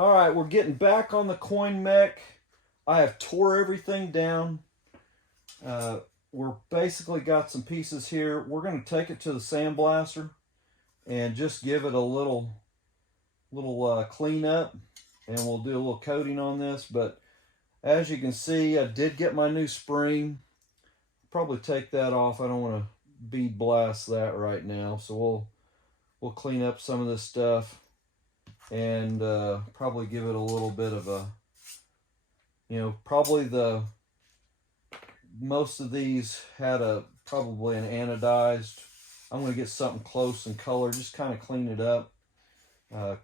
All right, we're getting back on the coin mech. I have tore everything down. We're basically got some pieces here. We're going to take it to the sandblaster and just give it a little clean up, and we'll do a little coating on this. But as you can see, I did get my new spring. Probably take that off. I don't want to bead blast that right now, so we'll clean up some of this stuff and probably give it a little bit of a, probably most of these had probably an anodized. I'm going to get something close in color, just kind of clean it up.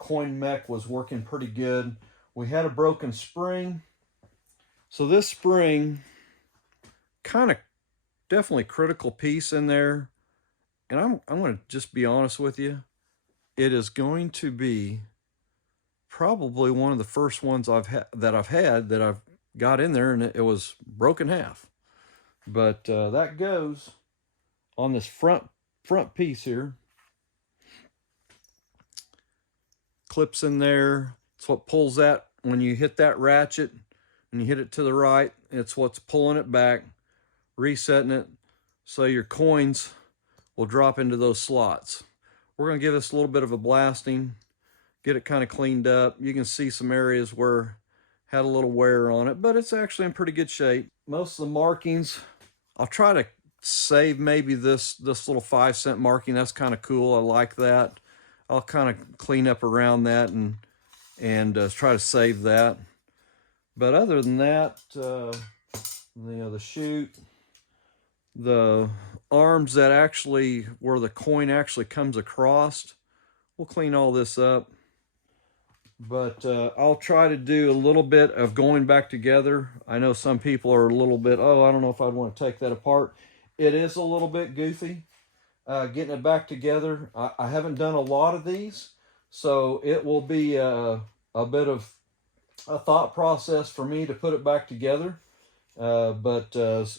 Coin mech was working pretty good. We had a broken spring. So this spring, kind of definitely critical piece in there. And I'm going to just be honest with you. It is going to be probably one of the first ones I've had that I've got in there, and it was broken half. But that goes on this front piece here. Clips in there. It's what pulls that when you hit that ratchet and you hit it to the right. It's what's pulling it back, resetting it, so your coins will drop into those slots. We're going to give this a little bit of a blasting, get it kind of cleaned up. You can see some areas where had a little wear on it, but it's actually in pretty good shape. Most of the markings, I'll try to save maybe this little 5-cent marking. That's kind of cool. I like that. I'll kind of clean up around that and try to save that. But other than that, the chute, the arms that actually, where the coin actually comes across, we'll clean all this up. But I'll try to do a little bit of going back together. I know some people are a little bit, I don't know if I'd want to take that apart. It is a little bit goofy getting it back together. I haven't done a lot of these, so it will be a bit of a thought process for me to put it back together. But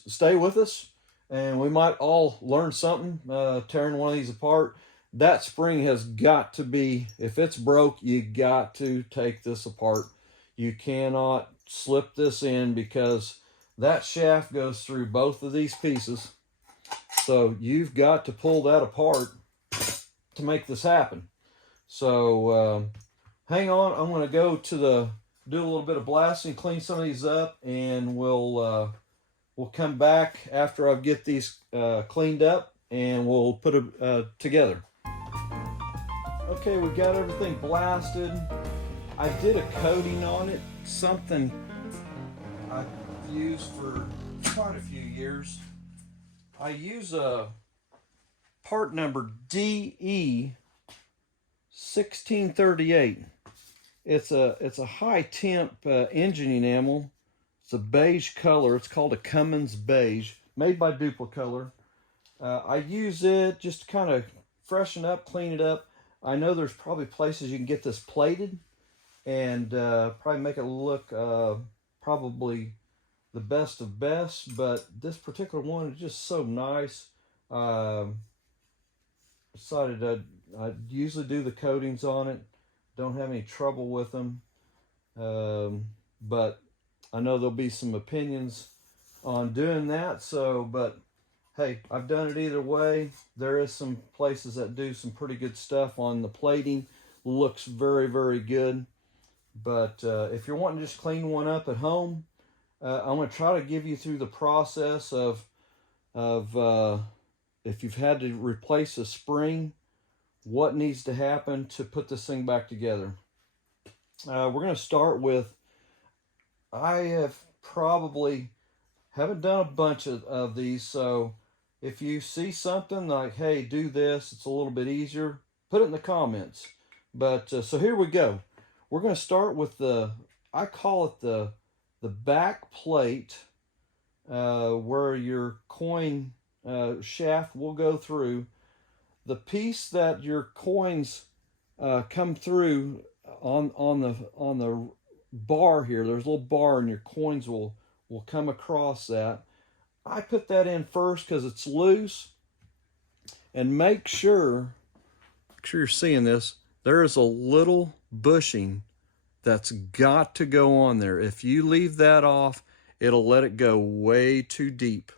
stay with us, and we might all learn something tearing one of these apart. That spring has got to be, if it's broke, you got to take this apart. You cannot slip this in because that shaft goes through both of these pieces. So you've got to pull that apart to make this happen. So hang on, I'm going to go to do a little bit of blasting, clean some of these up, and we'll come back after I get these cleaned up, and we'll put it together. Okay, we got everything blasted. I did a coating on it, something I've used for quite a few years. I use a part number DE1638. It's a high temp engine enamel. It's a beige color. It's called a Cummins beige, made by Duplicolor. I use it just to kind of freshen up, clean it up. I know there's probably places you can get this plated and probably make it look probably the best of best, but this particular one is just so nice. Decided I usually do the coatings on it. Don't have any trouble with them, but I know there'll be some opinions on doing that. So, but hey, I've done it either way. There is some places that do some pretty good stuff on the plating. Looks very, very good. But if you're wanting to just clean one up at home, I'm going to try to give you through the process of if you've had to replace a spring, what needs to happen to put this thing back together. We're going to start with, I have probably haven't done a bunch of these, so if you see something like, hey, do this, it's a little bit easier, put it in the comments. But so here we go. We're going to start with I call it the back plate where your coin shaft will go through. The piece that your coins come through on the bar here, there's a little bar and your coins will come across that. I put that in first because it's loose. And make sure you're seeing this. There is a little bushing That's got to go on there. If you leave that off, it'll let it go way too deep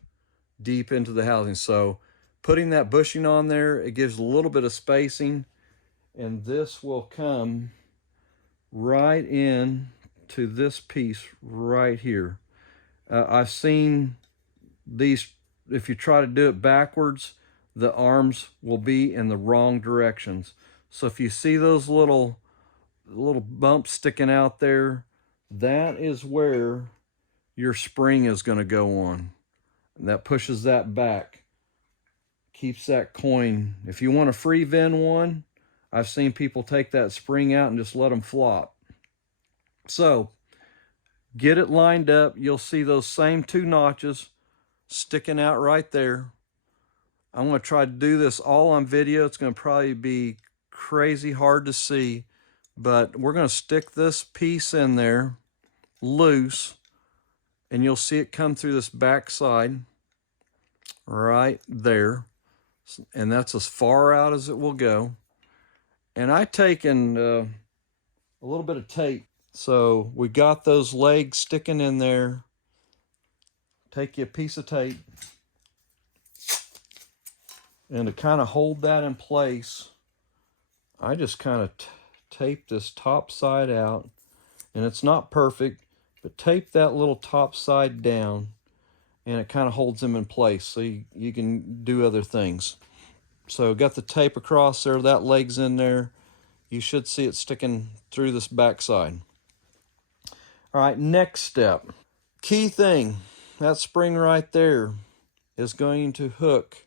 into the housing. So putting that bushing on there, it gives a little bit of spacing, and this will come right in to this piece right here. I've seen these, if you try to do it backwards, the arms will be in the wrong directions. So if you see those little bumps sticking out there, that is where your spring is going to go on. And that pushes that back, keeps that coin. If you want a free Ven one, I've seen people take that spring out and just let them flop. So get it lined up. You'll see those same 2 notches sticking out right there. I'm going to try to do this all on video. It's going to probably be crazy hard to see, but we're going to stick this piece in there loose, and you'll see it come through this back side right there, and that's as far out as it will go. And I've taken a little bit of tape, so we got those legs sticking in there. Take you a piece of tape, and to kind of hold that in place, I just kind of tape this top side out, and it's not perfect, but tape that little top side down, and it kind of holds them in place so you can do other things. So got the tape across there, that leg's in there. You should see it sticking through this back side. All right, next step. Key thing, that spring right there is going to hook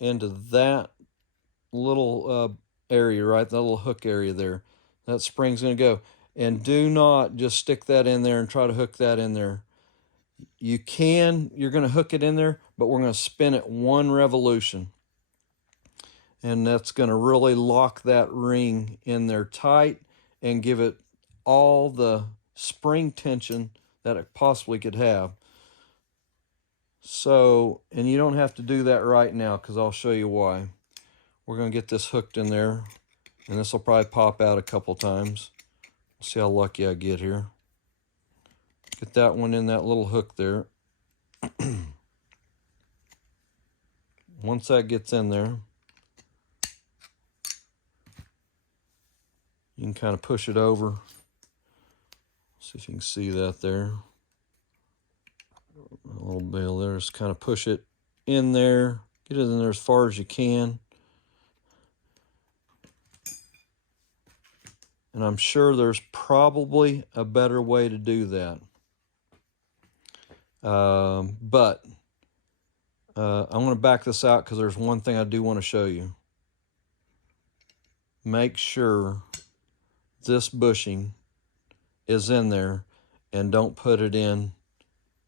into that little area, right? That little hook area there. That spring's going to go. And do not just stick that in there and try to hook that in there. You're going to hook it in there, but we're going to spin it 1 revolution. And that's going to really lock that ring in there tight and give it all the spring tension that it possibly could have. So, and you don't have to do that right now because I'll show you why. We're going to get this hooked in there, and this will probably pop out a couple times. See how lucky I get here. Get that one in that little hook there. Once that gets in there, you can kind of push it over. See if you can see that there. A little bit there. Just kind of push it in there. Get it in there as far as you can. And I'm sure there's probably a better way to do that. But I'm going to back this out because there's one thing I do want to show you. Make sure this bushing is in there and don't put it in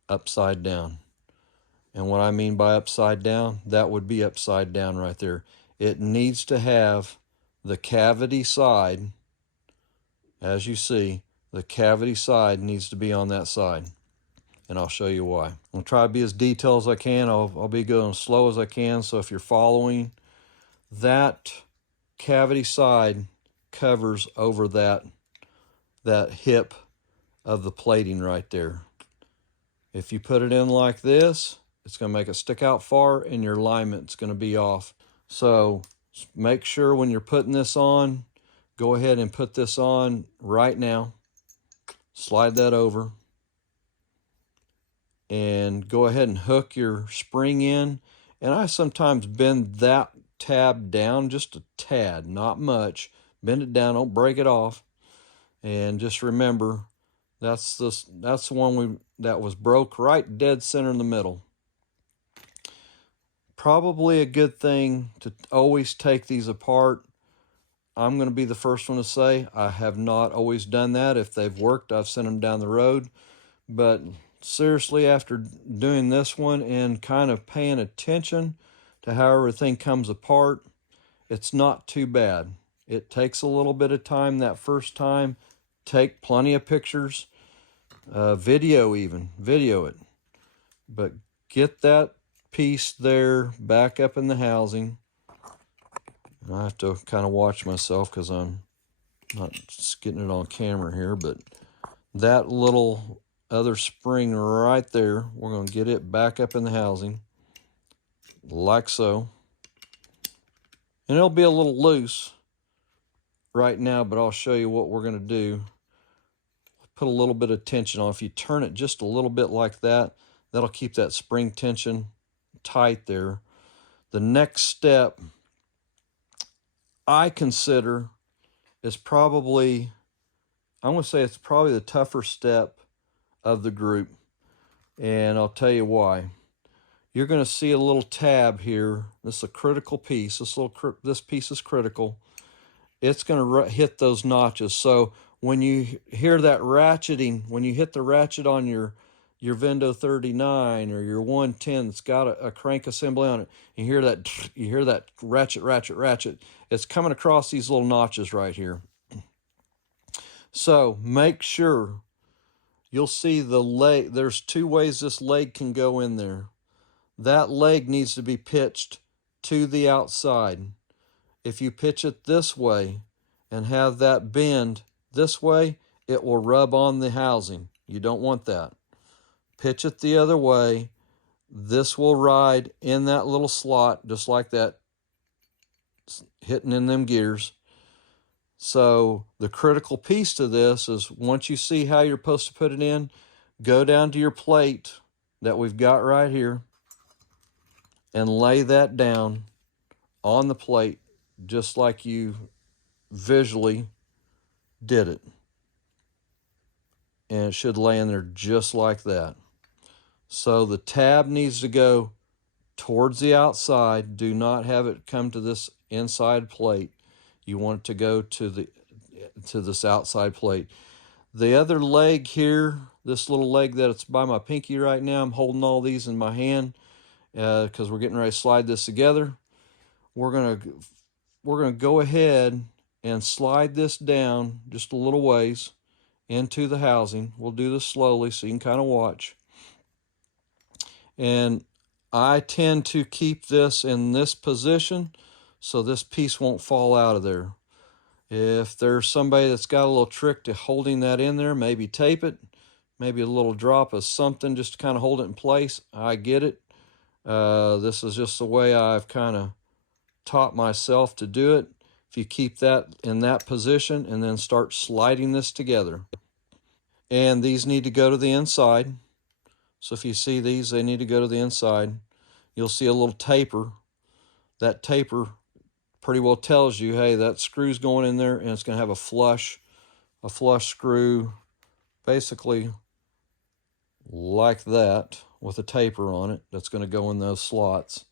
upside down. And what I mean by upside down, that would be upside down right there. It needs to have the cavity side. As you see, the cavity side needs to be on that side. And I'll show you why. I'm going to try to be as detailed as I can. I'll be going as slow as I can. So if you're following, that cavity side covers over that hip of the plating right there. If you put it in like this, it's going to make it stick out far and your alignment's going to be off. So make sure when you're putting this on, go ahead and put this on right now. Slide that over. And go ahead and hook your spring in. And I sometimes bend that tab down just a tad, not much. Bend it down, don't break it off. And just remember, that's the one that was broke right dead center in the middle. Probably a good thing to always take these apart. I'm going to be the first one to say I have not always done that. If they've worked, I've sent them down the road. But seriously, after doing this one and kind of paying attention to how everything comes apart, it's not too bad. It takes a little bit of time that first time. Take plenty of pictures, video it. But get that piece there back up in the housing. And I have to kind of watch myself because I'm Not just getting it on camera here, but that little other spring right there, we're going to get it back up in the housing, like so. And it'll be a little loose right now, but I'll show you what we're going to do. Put a little bit of tension on. If you turn it just a little bit like that, that'll keep that spring tension tight there. The next step I consider is probably, I'm going to say it's probably the tougher step of the group. And I'll tell you why. You're going to see a little tab here. This is a critical piece. This piece is critical. It's going to hit those notches. So when you hear that ratcheting, when you hit the ratchet on your Vendo 39 or your 110 that's got a crank assembly on it, you hear that ratchet. It's coming across these little notches right here. So make sure, you'll see the leg. There's two ways this leg can go in there. That leg needs to be pitched to the outside. If you pitch it this way and have that bend this way, it will rub on the housing. You don't want that. Pitch it the other way. This will ride in that little slot, just like that, hitting in them gears. So the critical piece to this is, once you see how you're supposed to put it in, go down to your plate that we've got right here and lay that down on the plate just like you visually did it. And it should lay in there just like that. So the tab needs to go towards the outside. Do not have it come to this inside plate. You want it to go to this outside plate. The other leg here, this little leg that's by my pinky right now, I'm holding all these in my hand because we're getting ready to slide this together. We're gonna go ahead and slide this down just a little ways into the housing. We'll do this slowly so you can kind of watch. And I tend to keep this in this position so this piece won't fall out of there. If there's somebody that's got a little trick to holding that in there, maybe tape it, maybe a little drop of something just to kind of hold it in place. I get it. This is just the way I've kind of taught myself to do it. If you keep that in that position and then start sliding this together. And these need to go to the inside. So if you see these, they need to go to the inside. You'll see a little taper. That taper pretty well tells you, hey, that screw's going in there and it's going to have a flush screw, basically like that, with a taper on it that's going to go in those slots.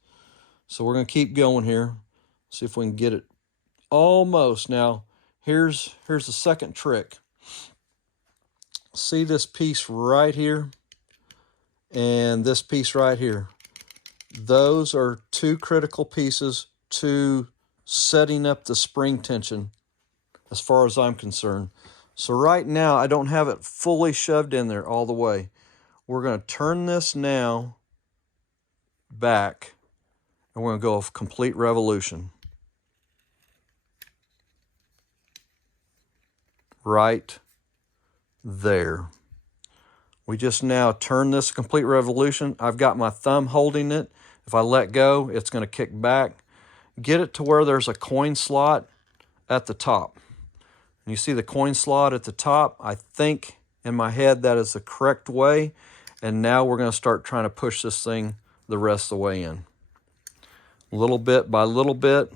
So we're going to keep going here. See if we can get it almost. Now, here's the second trick. See this piece right here and this piece right here. Those are two critical pieces to setting up the spring tension as far as I'm concerned. So right now, I don't have it fully shoved in there all the way. We're going to turn this now back, and we're going to go a complete revolution. Right there. We just now turn this a complete revolution. I've got my thumb holding it. If I let go, it's going to kick back. Get it to where there's a coin slot at the top. And you see the coin slot at the top. I think in my head that is the correct way. And now we're going to start trying to push this thing the rest of the way in. Little bit by little bit.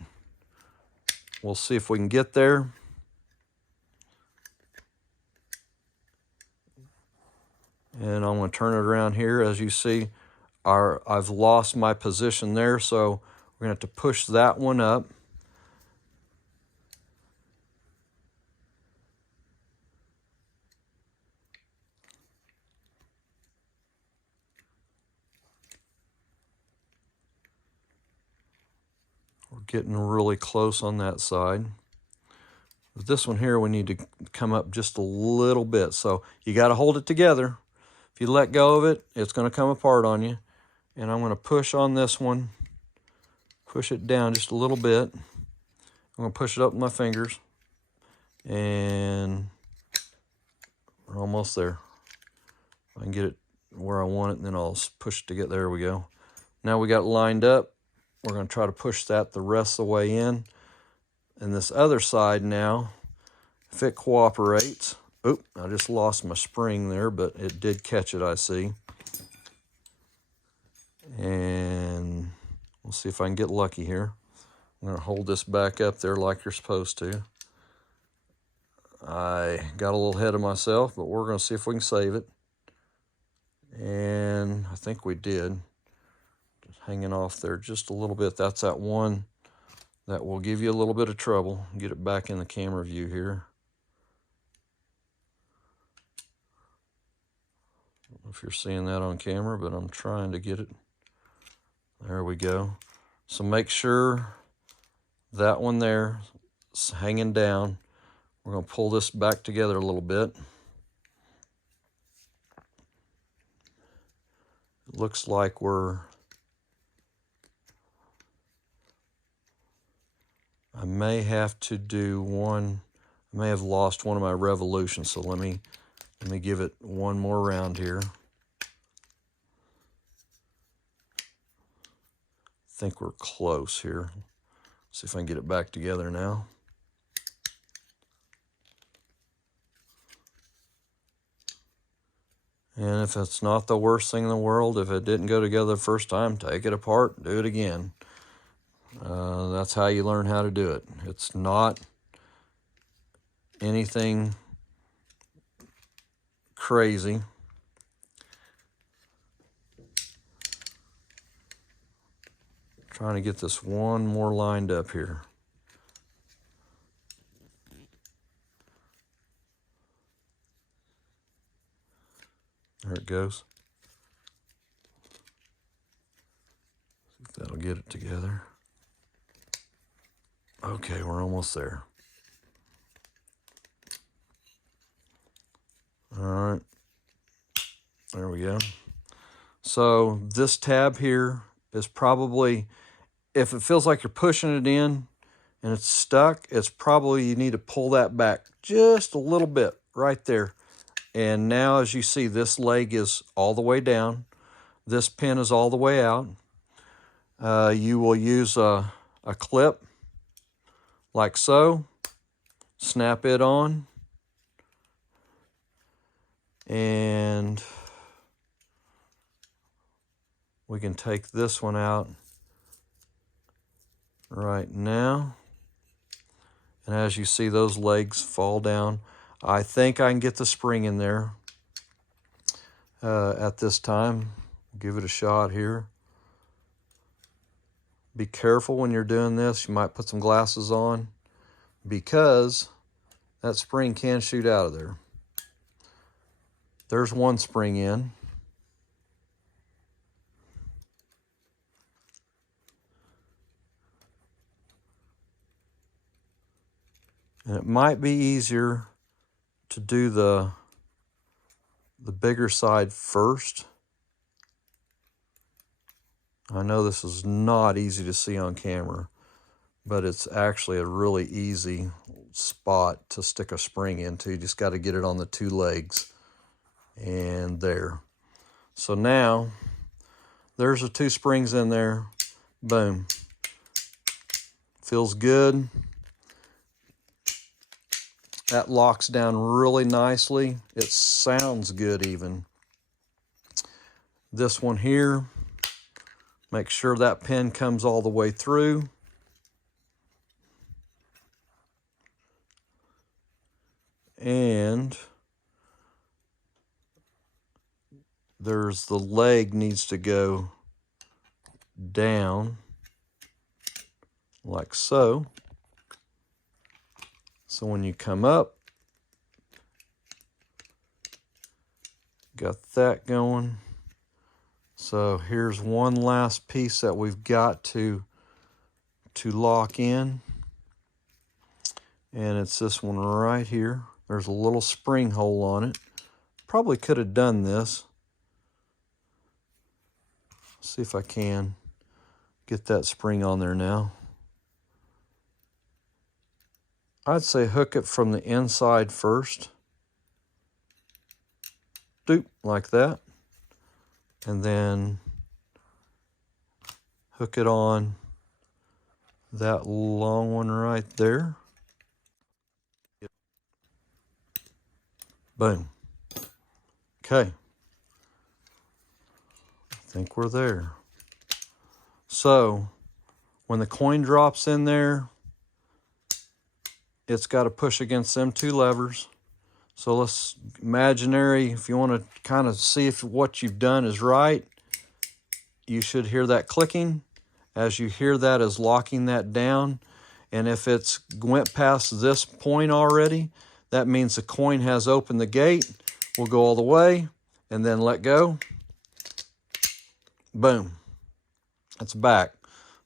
We'll see if we can get there. And I'm going to turn it around here. As you see, I've lost my position there, so we're going to have to push that one up. We're getting really close on that side. With this one here, we need to come up just a little bit. So you got to hold it together. If you let go of it, it's going to come apart on you. And I'm going to push on this one. Push it down just a little bit. I'm going to push it up with my fingers. And we're almost there. I can get it where I want it, and then I'll push it to get there. We go. Now we got it lined up. We're going to try to push that the rest of the way in. And this other side now, if it cooperates, oop, I just lost my spring there, but it did catch it, I see. And we'll see if I can get lucky here. I'm going to hold this back up there like you're supposed to. I got a little ahead of myself, but we're going to see if we can save it. And I think we did. Just hanging off there just a little bit. That's that one that will give you a little bit of trouble. Get it back in the camera view here. I don't know if you're seeing that on camera, but I'm trying to get it. There we go. So make sure that one there is hanging down. We're going to pull this back together a little bit. It looks like I may have to do one. I may have lost one of my revolutions, so let me give it one more round here. I think we're close here. See if I can get it back together now. And if it's not the worst thing in the world, if it didn't go together the first time, take it apart, do it again. That's how you learn how to do it. It's not anything crazy. Trying to get this one more lined up here. There it goes. See if that'll get it together. Okay, we're almost there. All right. There we go. So this tab here is probably, if it feels like you're pushing it in and it's stuck, it's probably you need to pull that back just a little bit right there. And now, as you see, this leg is all the way down. This pin is all the way out. You will use a clip like so. Snap it on. And we can take this one out right now. And as you see, those legs fall down. I think I can get the spring in there at this time. Give it a shot here. Be careful when you're doing this. You might put some glasses on because that spring can shoot out of there. There's one spring in. And it might be easier to do the bigger side first. I know this is not easy to see on camera, but it's actually a really easy spot to stick a spring into. You just got to get it on the two legs. And there. So now, there's the two springs in there. Boom. Feels good. That locks down really nicely. It sounds good even. This one here, make sure that pin comes all the way through. And there's the leg needs to go down like so. So when you come up, got that going. So here's one last piece that we've got to lock in. And it's this one right here. There's a little spring hole on it. Probably could have done this. See if I can get that spring on there now. I'd say hook it from the inside first. Doop, like that. And then hook it on that long one right there. Boom. Okay. I think we're there. So when the coin drops in there, it's got to push against them two levers. So let's imaginary, if you want to kind of see if what you've done is right, you should hear that clicking. As you hear that is locking that down. And if it's went past this point already, that means the coin has opened the gate. We'll go all the way and then let go. Boom. It's back.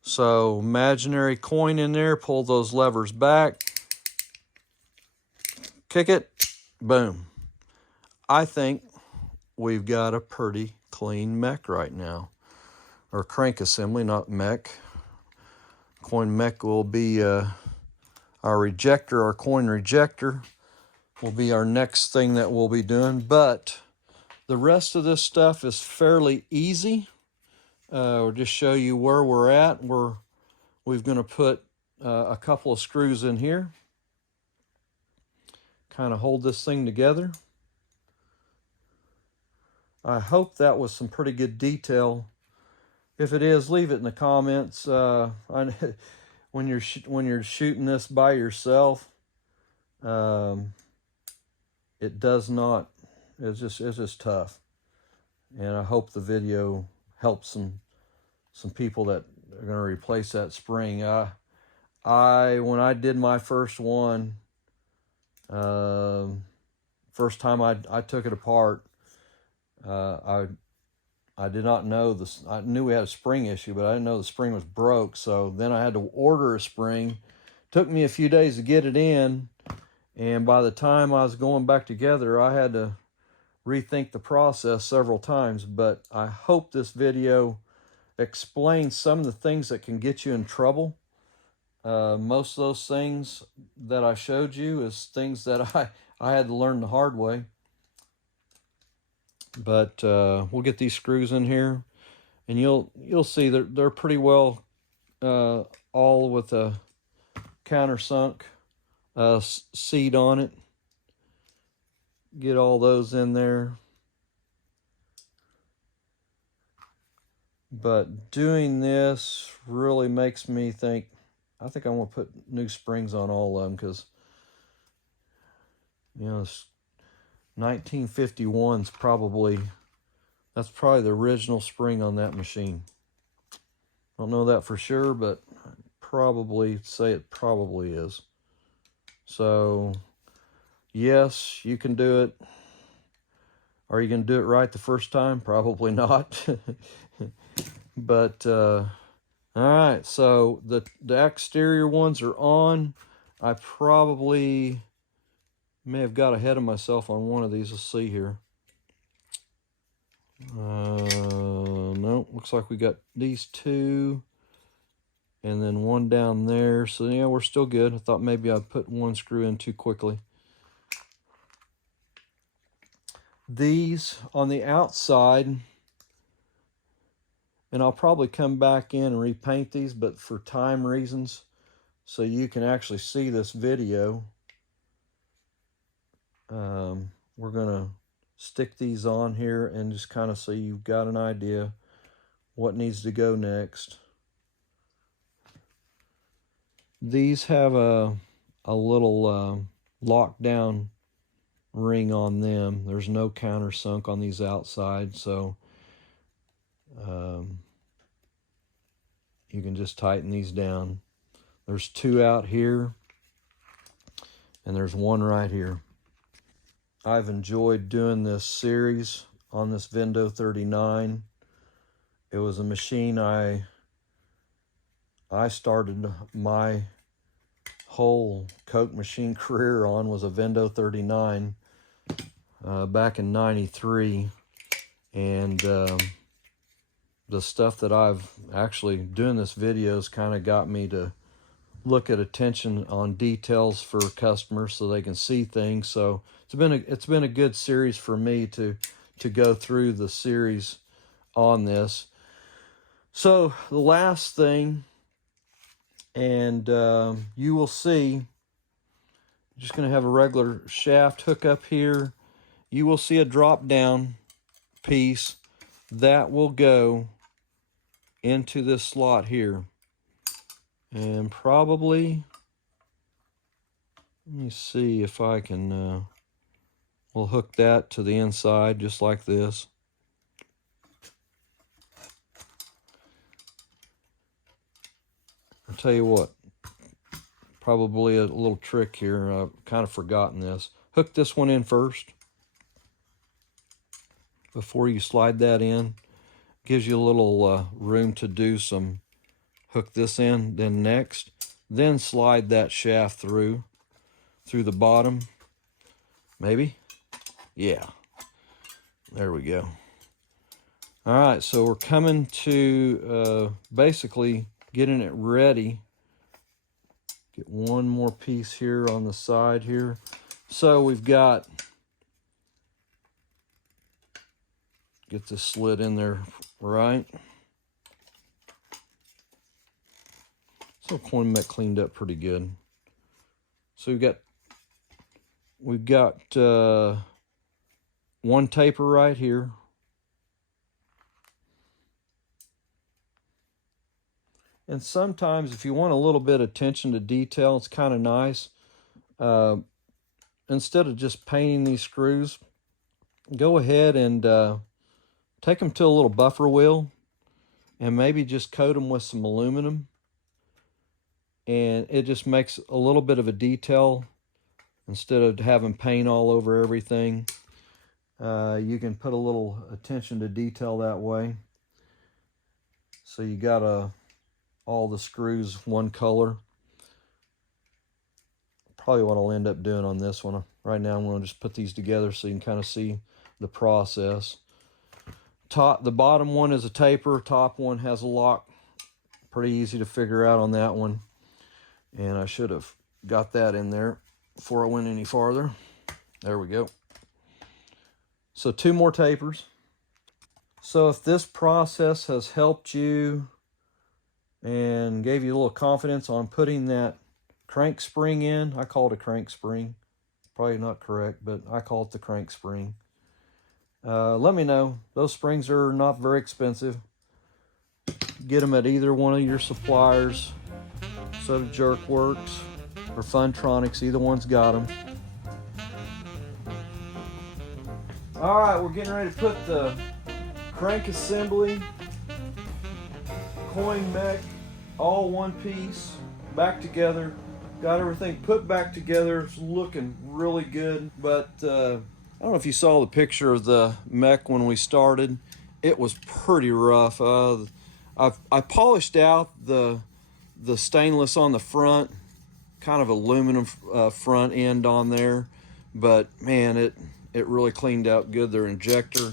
So imaginary coin in there, pull those levers back. Kick it. Boom. I think we've got a pretty clean mech right now. Or crank assembly, not mech. Coin mech will be our rejector, our coin rejector will be our next thing that we'll be doing. But the rest of this stuff is fairly easy. We'll just show you where we're at. We're going to put a couple of screws in here. Kind of hold this thing together. I hope that was some pretty good detail. If it is, leave it in the comments. When you're shooting this by yourself, it does not. It's just tough. And I hope the video helps some people that are going to replace that spring. When I did my first one, first time I took it apart, I did not know this. I knew we had a spring issue, but I didn't know the spring was broke. So then I had to order a spring. Took me a few days to get it in, and by the time I was going back together, I had to rethink the process several times. But I hope this video explains some of the things that can get you in trouble. Most of those things that I showed you is things that I had to learn the hard way. But we'll get these screws in here, and you'll see they're pretty well all with a countersunk seat on it. Get all those in there. But doing this really makes me think, I think I want to put new springs on all of them, because, you know, 1951's that's probably the original spring on that machine. Don't know that for sure, but I'd probably say it probably is. So yes, you can do it. Are you going to do it right the first time? Probably not. But all right, so the exterior ones are on. I probably may have got ahead of myself on one of these. Let's see here. No, looks like we got these two and then one down there. So yeah, we're still good. I thought maybe I put one screw in too quickly. These on the outside, and I'll probably come back in and repaint these, but for time reasons, so you can actually see this video, we're gonna stick these on here and just kind of so you've got an idea what needs to go next. These have a little lockdown ring on them. There's no countersunk on these outside, so you can just tighten these down. There's two out here, and there's one right here. I've enjoyed doing this series on this Vendo 39. It was a machine I started my whole Coke machine career on, was a Vendo 39 back in '93. And the stuff that I've actually doing this videos kind of got me to look at attention on details for customers so they can see things. So it's been a good series for me to go through the series on this. So the last thing, and you will see, just going to have a regular shaft hook up here. You will see a drop down piece that will go into this slot here, and probably, let me see if I can, we'll hook that to the inside just like this. I'll tell you what, probably a little trick here. I've kind of forgotten this. Hook this one in first before you slide that in. Gives you a little room to do some, hook this in, then next, then slide that shaft through the bottom. Maybe? Yeah. There we go. All right, so we're coming to basically getting it ready. Get one more piece here on the side here. So we've got, get this slid in there right. So coin Mech cleaned up pretty good. So we've got one taper right here. And sometimes if you want a little bit of attention to detail, it's kind of nice. Instead of just painting these screws, go ahead and take them to a little buffer wheel and maybe just coat them with some aluminum. And it just makes a little bit of a detail instead of having paint all over everything. You can put a little attention to detail that way. So you got all the screws one color. Probably what I'll end up doing on this one. Right now I'm going to just put these together so you can kind of see the process. The bottom one is a taper, top one has a lock. Pretty easy to figure out on that one. And I should have got that in there before I went any farther. There we go. So 2 more tapers. So if this process has helped you and gave you a little confidence on putting that crank spring in, I call it a crank spring. Probably not correct, but I call it the crank spring. Let me know. Those springs are not very expensive. Get them at either one of your suppliers. So Jerkworks or Funtronics, either one's got them. All right, we're getting ready to put the crank assembly, coin Mech, all one piece, back together. Got everything put back together. It's looking really good. But I don't know if you saw the picture of the Mech when we started. It was pretty rough. I polished out the stainless on the front, kind of aluminum front end on there. But man, it really cleaned out good. Their injector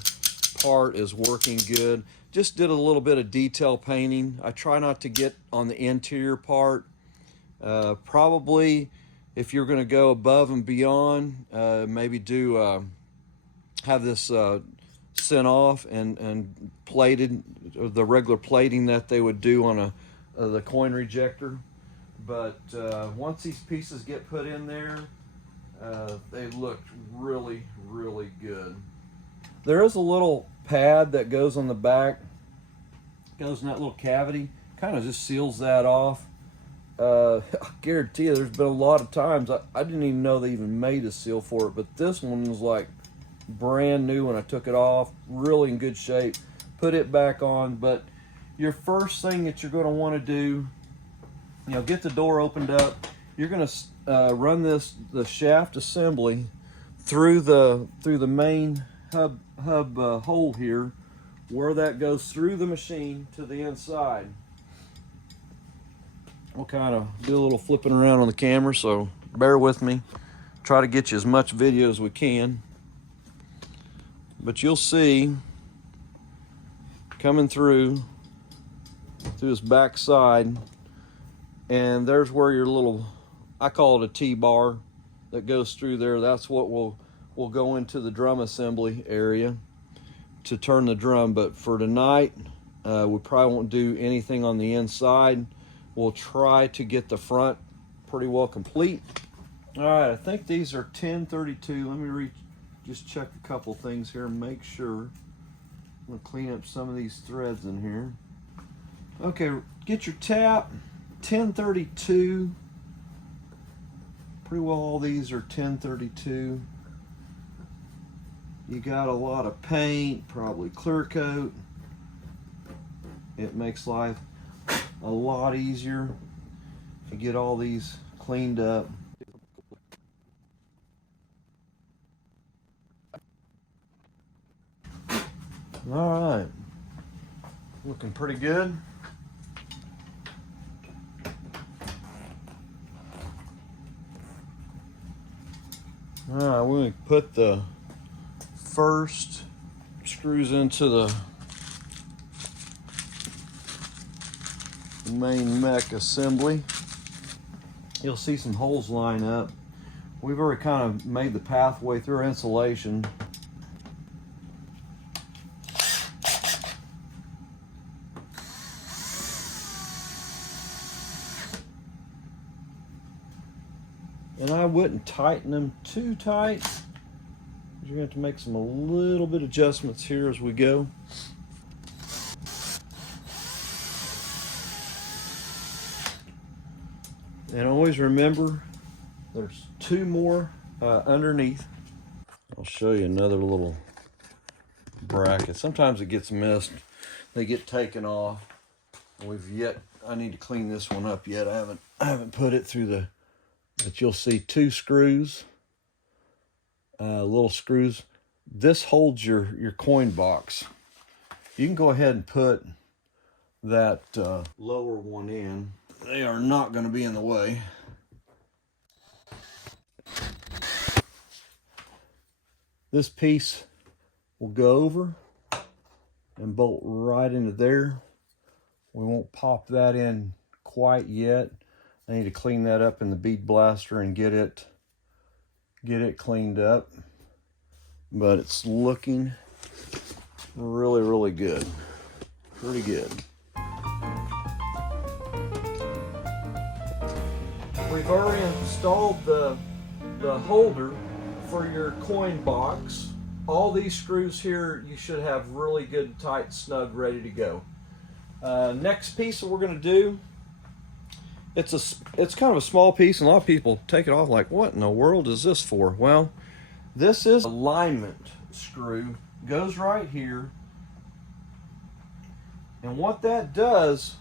part is working good. Just did a little bit of detail painting. I try not to get on the interior part. Probably if you're going to go above and beyond, maybe do have this sent off and plated, the regular plating that they would do on the coin rejector. But once these pieces get put in there, they look really, really good. There is a little pad that goes on the back, goes in that little cavity, kind of just seals that off. I guarantee you there's been a lot of times I didn't even know they even made a seal for it, but this one was like brand new when I took it off, really in good shape. Put it back on. But your first thing that you're going to want to do, get the door opened up. You're going to run the shaft assembly through the main hub hole here, where that goes through the machine to the inside. We'll kind of do a little flipping around on the camera, so bear with me. Try to get you as much video as we can. But you'll see coming through this back side, and there's where your little, I call it a T-bar that goes through there. That's what will go into the drum assembly area to turn the drum. But for tonight, we probably won't do anything on the inside. We'll try to get the front pretty well complete. All right, I think these are 1032. Let me just check a couple things here and make sure. I'm gonna clean up some of these threads in here. Okay, get your tap, 1032. Pretty well all these are 1032. You got a lot of paint, probably clear coat. It makes life a lot easier if you get all these cleaned up. All right, looking pretty good. All right, we're going to put the first screws into the main mech assembly. You'll see some holes line up. We've already kind of made the pathway through our insulation. And I wouldn't tighten them too tight. You're going to have to make a little bit adjustments here as we go. And always remember, there's two more underneath. I'll show you another little bracket. Sometimes it gets missed. They get taken off. I need to clean this one up yet. I haven't put it through the, but you'll see two screws, little screws. This holds your coin box. You can go ahead and put that lower one in. They are not going to be in the way. This piece will go over and bolt right into there. We won't pop that in quite yet. I need to clean that up in the bead blaster and get it cleaned up. But it's looking really, really good. Pretty good. We've already installed the holder for your coin box. All these screws here, you should have really good, tight, snug, ready to go. Next piece that we're going to do, it's kind of a small piece, and a lot of people take it off like, what in the world is this for? Well, this is an alignment screw. Goes right here. And what that does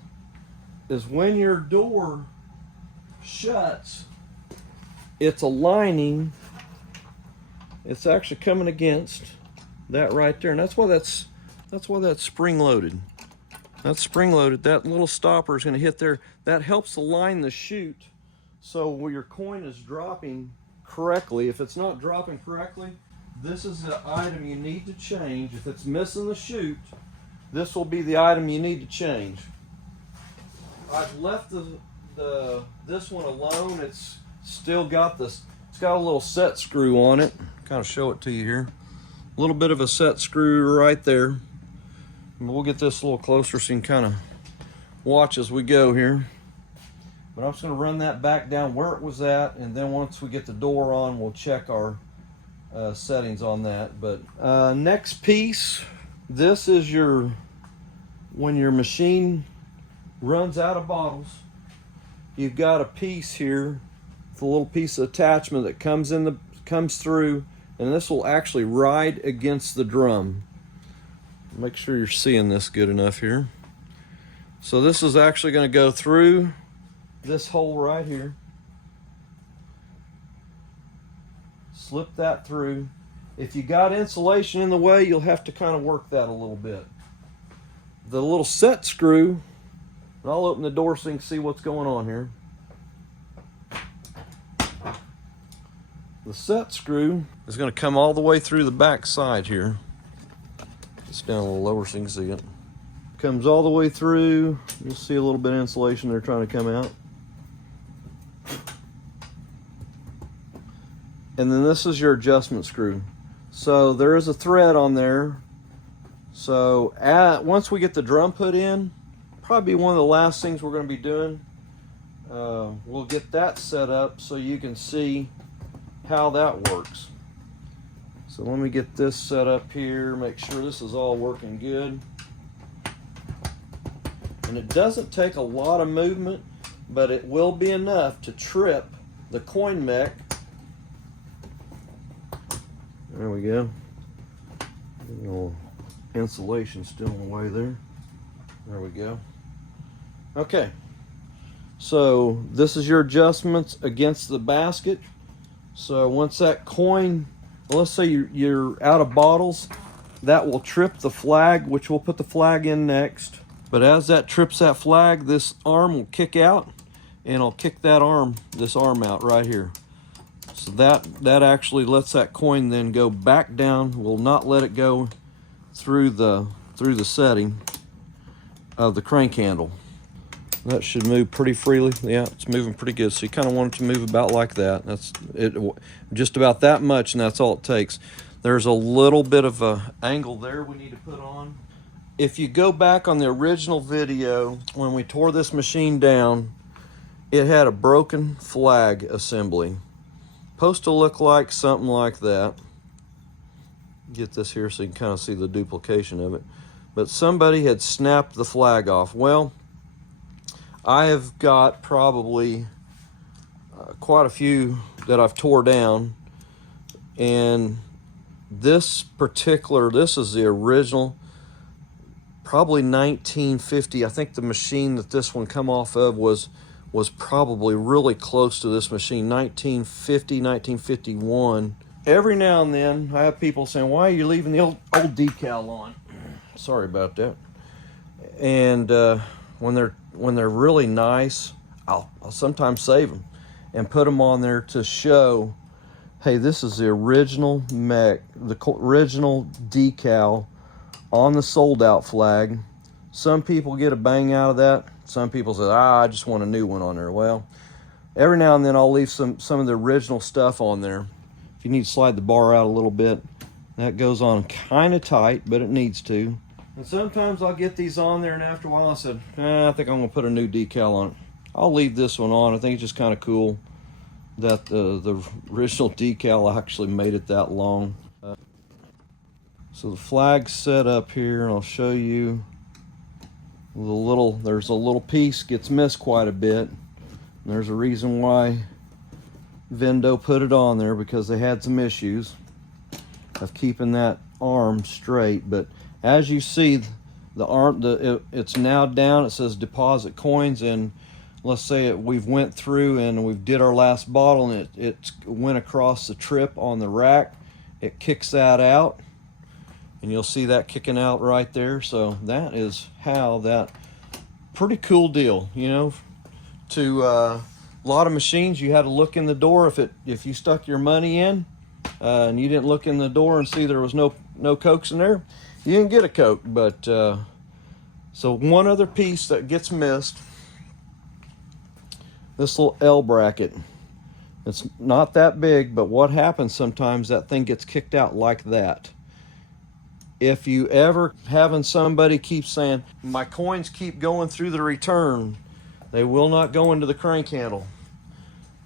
is when your door shuts, it's aligning. It's actually coming against that right there, and that's why that's spring loaded. That's spring loaded. That little stopper is going to hit there. That helps align the chute so where your coin is dropping correctly. If it's not dropping correctly, this is the item you need to change. If it's missing the chute, this will be the item you need to change. I've left this one alone. It's still got this. It's got a little set screw on it. Kind of show it to you here. A little bit of a set screw right there. And we'll get this a little closer so you can kind of watch as we go here. But I'm just going to run that back down where it was at, and then once we get the door on, we'll check our settings on that. But next piece, this is when your machine runs out of bottles, you've got a piece here, it's a little piece of attachment that comes through, and this will actually ride against the drum. Make sure you're seeing this good enough here. So this is actually going to go through this hole right here. Slip that through. If you got insulation in the way, you'll have to kind of work that a little bit. The little set screw, and I'll open the door so you can see what's going on here. The set screw is going to come all the way through the back side here. It's down a little lower so you can see it. Comes all the way through. You'll see a little bit of insulation there trying to come out. And then this is your adjustment screw. So there is a thread on there. So once we get the drum put in, probably one of the last things we're going to be doing, we'll get that set up so you can see how that works. So let me get this set up here, make sure this is all working good. And it doesn't take a lot of movement, but it will be enough to trip the coin mech. There we go. A little insulation still in the way there. There we go. Okay. So this is your adjustments against the basket. So once that coin, let's say you're out of bottles, that will trip the flag, which we'll put the flag in next. But as that trips that flag, this arm will kick out, and I'll kick this arm out right here. So that actually lets that coin then go back down, will not let it go through the setting of the crank handle. That should move pretty freely. Yeah, it's moving pretty good. So you kind of want it to move about like that. That's it, just about that much, and that's all it takes. There's a little bit of an angle there we need to put on. If you go back on the original video, when we tore this machine down, it had a broken flag assembly. Supposed to look like something like that. Get this here so you can kind of see the duplication of it. But somebody had snapped the flag off. Well, I have got probably quite a few that I've tore down, and this is the original, probably 1950. I think the machine that this one come off of was probably really close to this machine, 1950, 1951. Every now and then I have people saying, why are you leaving the old decal on? Sorry about that. And when they're really nice, I'll sometimes save them and put them on there to show, hey, this is the original Mech, the original decal on the sold out flag. Some people get a bang out of that. Some people say, I just want a new one on there. Well, every now and then I'll leave some of the original stuff on there. If you need to slide the bar out a little bit, that goes on kind of tight, but it needs to. And sometimes I'll get these on there, and after a while I said, I think I'm going to put a new decal on it. I'll leave this one on. I think it's just kind of cool that the original decal actually made it that long. So the flag's set up here, and I'll show you there's a little piece gets missed quite a bit. And there's a reason why Vendo put it on there, because they had some issues of keeping that arm straight. But as you see, the arm, it's now down. It says deposit coins, and let's say we've went through and we've did our last bottle, and it went across the trip on the rack. It kicks that out, and you'll see that kicking out right there. So that is how that, pretty cool deal, you know. To a lot of machines, you had to look in the door if you stuck your money in and you didn't look in the door and see there was no cokes in there, you didn't get a coke. But so one other piece that gets missed, this little L bracket. It's not that big, but what happens sometimes, that thing gets kicked out like that. If you ever having somebody keep saying, my coins keep going through the return, they will not go into the crank handle,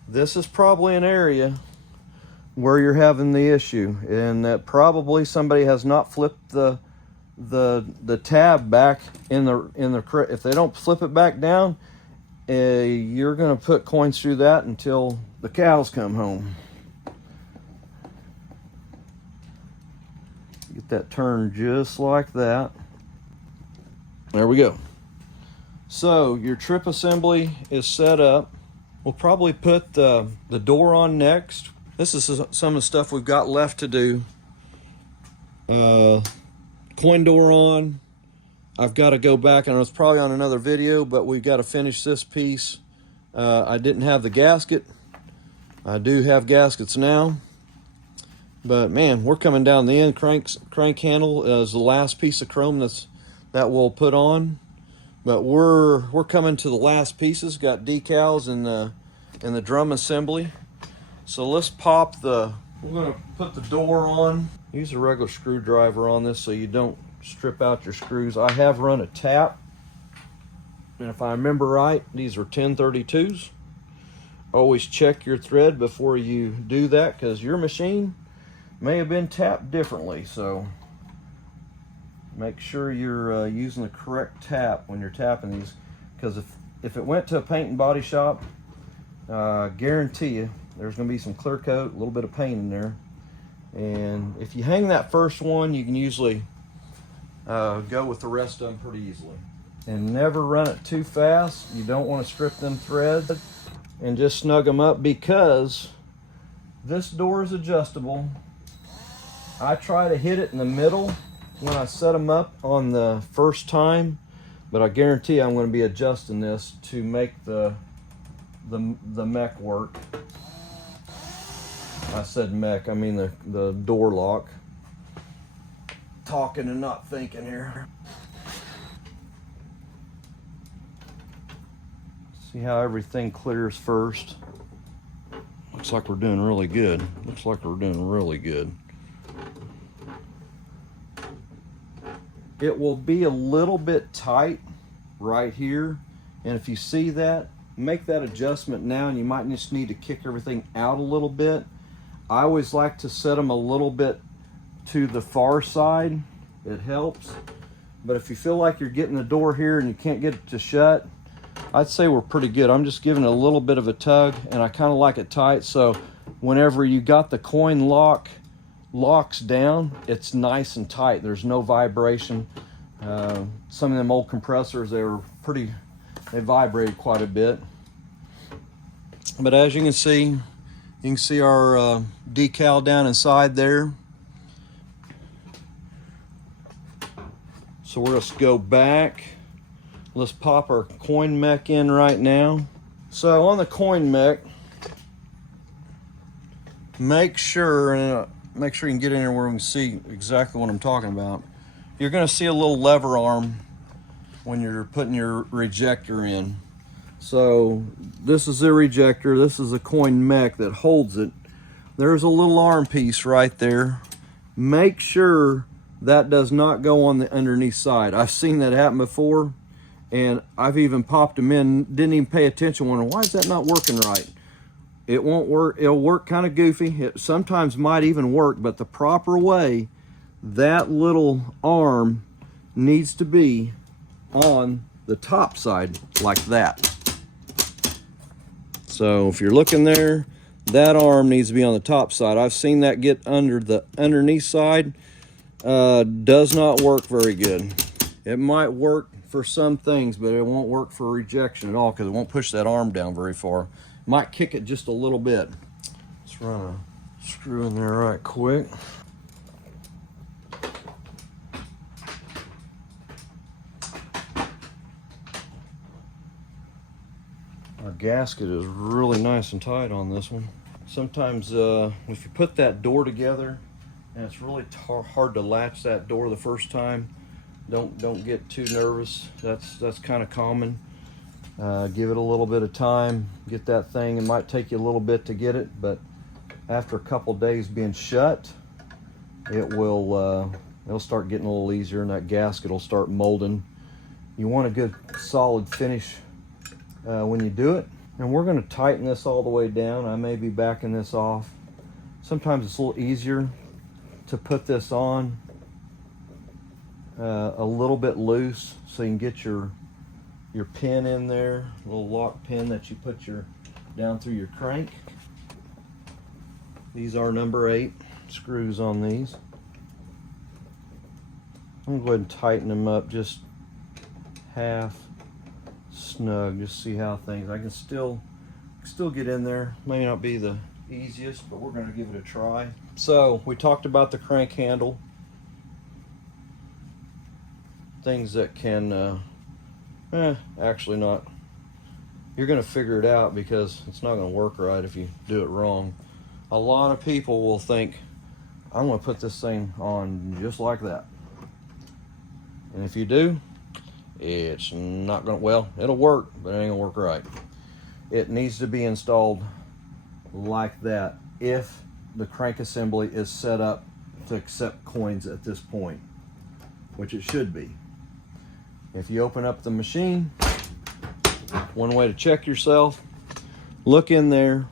this is probably an area where you're having the issue, and that probably somebody has not flipped the tab back in the if they don't flip it back down, you're going to put coins through that until the cows come home. Get that turned just like that. There we go. So your trip assembly is set up. We'll probably put the door on next. This is some of the stuff we've got left to do. Coin door on. I've got to go back, and it's probably on another video, but we've got to finish this piece. I didn't have the gasket. I do have gaskets now. But man, we're coming down the end. Crank handle is the last piece of chrome that we'll put on. But we're coming to the last pieces. Got decals and the drum assembly. So let's pop the, we're gonna put the door on. Use a regular screwdriver on this so you don't strip out your screws. I have run a tap, and if I remember right, these are 1032s. Always check your thread before you do that, because your machine may have been tapped differently. So make sure you're using the correct tap when you're tapping these, because if it went to a paint and body shop, guarantee you there's going to be some clear coat, a little bit of paint in there. And if you hang that first one, you can usually go with the rest of them pretty easily. And never run it too fast. You don't want to strip them threads, and just snug them up, because this door is adjustable. I try to hit it in the middle when I set them up on the first time, but I guarantee I'm going to be adjusting this to make the mech work. I said mech, I mean the door lock. Talking and not thinking here. See how everything clears first. Looks like we're doing really good. Looks like we're doing really good. It will be a little bit tight right here, and if you see that, make that adjustment now, and you might just need to kick everything out a little bit. I always like to set them a little bit to the far side. It helps. But if you feel like you're getting the door here and you can't get it to shut, I'd say we're pretty good. I'm just giving it a little bit of a tug, and I kind of like it tight, so whenever you got the coin locks down, it's nice and tight. There's no vibration. Some of them old compressors, they vibrated quite a bit. But as you can see our decal down inside there. So we're just go back. Let's pop our coin mech in right now. So on the coin mech, make sure you can get in here where we can see exactly what I'm talking about. You're going to see a little lever arm when you're putting your rejector in. So this is the rejector, this is a coin mech that holds it. There's a little arm piece right there. Make sure that does not go on the underneath side. I've seen that happen before, and I've even popped them in, didn't even pay attention, wondering why is that not working right. It won't work. It'll work kind of goofy. It sometimes might even work, but the proper way, that little arm needs to be on the top side like that. So if you're looking there, that arm needs to be on the top side. I've seen that get under the underneath side. Does not work very good. It might work for some things, but it won't work for rejection at all, because it won't push that arm down very far. Might kick it just a little bit. Let's run a screw in there right quick. Our gasket is really nice and tight on this one. Sometimes if you put that door together and it's really hard to latch that door the first time, don't get too nervous. That's kind of common. Give it a little bit of time, get that thing. It might take you a little bit to get it, but after a couple days being shut, it'll start getting a little easier, and that gasket will start molding. You want a good solid finish when you do it. And we're going to tighten this all the way down. I may be backing this off. Sometimes it's a little easier to put this on a little bit loose, so you can get your pin in there, a little lock pin that you put down through your crank. These are number 8 screws on these. I'm going to go ahead and tighten them up just half snug, just see how things. I can still get in there. May not be the easiest, but we're going to give it a try. So we talked about the crank handle, things that can actually not. You're going to figure it out, because it's not going to work right if you do it wrong. A lot of people will think, I'm going to put this thing on just like that, and if you do, it's not going to, well, it'll work, but it ain't going to work right. It needs to be installed like that if the crank assembly is set up to accept coins at this point, which it should be. If you open up the machine, one way to check yourself, look in there,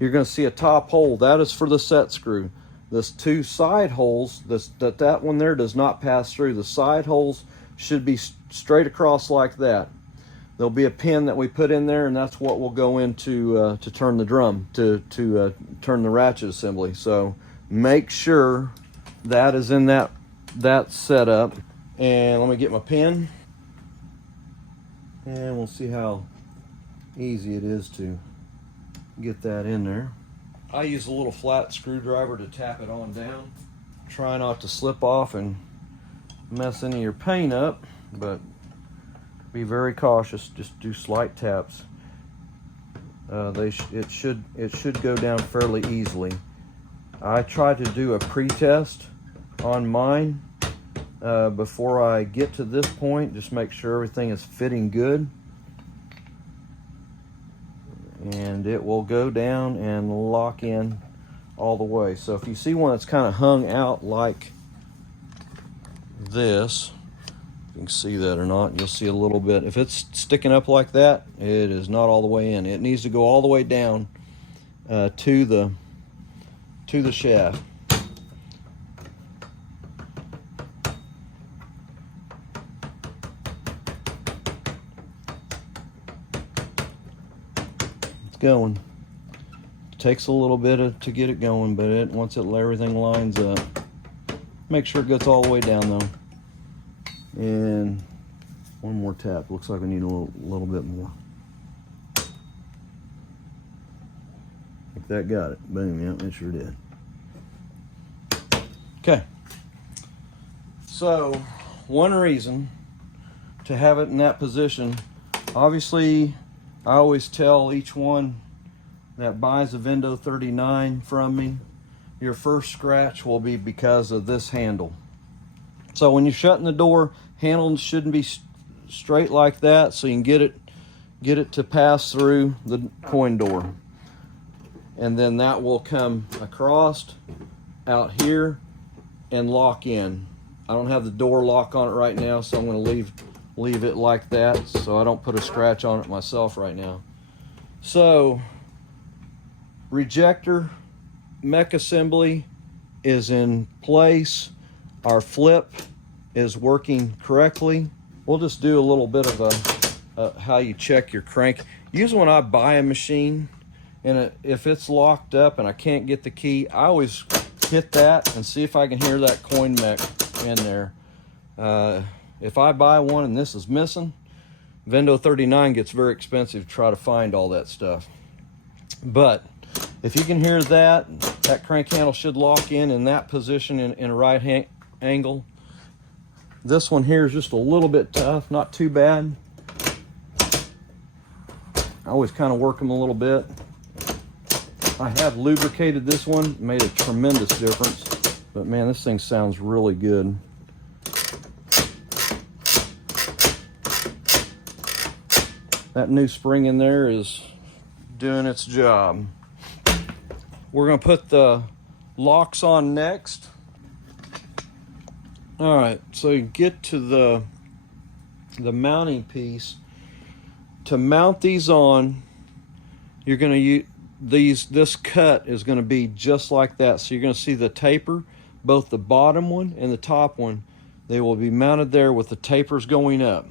you're going to see a top hole. That is for the set screw. This two side holes, that one there does not pass through. The side holes should be straight across like that. There'll be a pin that we put in there, and that's what will go into to turn the drum, to turn the ratchet assembly. So make sure that is in that setup. And let me get my pin, and we'll see how easy it is to get that in there. I use a little flat screwdriver to tap it on down. Try not to slip off and mess any of your paint up, but be very cautious. Just do slight taps. It should go down fairly easily. I try to do a pre-test on mine before I get to this point. Just make sure everything is fitting good, and it will go down and lock in all the way. So if you see one that's kind of hung out like this, you can see that or not, you'll see a little bit. If it's sticking up like that, it is not all the way in. It needs to go all the way down to the shaft. It's going. It takes a little bit to get it going, but once everything lines up, make sure it gets all the way down though. And one more tap. Looks like we need a little bit more. Like that got it. Boom, yeah, it sure did. Okay. So, one reason to have it in that position, obviously, I always tell each one that buys a Vendo 39 from me, your first scratch will be because of this handle. So when you're shutting the door, handle shouldn't be straight like that, so you can get it to pass through the coin door. And then that will come across out here and lock in. I don't have the door lock on it right now, so I'm going to leave it like that so I don't put a scratch on it myself right now. So Rejector mech assembly is in place. Our flip is working correctly. We'll just do a little bit of how you check your crank. Usually when I buy a machine, and if it's locked up and I can't get the key, I always hit that and see if I can hear that coin mech in there. If I buy one and this is missing, Vendo 39 gets very expensive to try to find all that stuff. But if you can hear that crank handle should lock in that position in a right angle. This one here is just a little bit tough, not too bad. I always kind of work them a little bit. I have lubricated this one, made a tremendous difference. But man, this thing sounds really good. That new spring in there is doing its job. We're going to put the locks on next. All right, so you get to the mounting piece. To mount these on, you're going to use this cut is going to be just like that. So you're going to see the taper, both the bottom one and the top one. They will be mounted there with the tapers going up.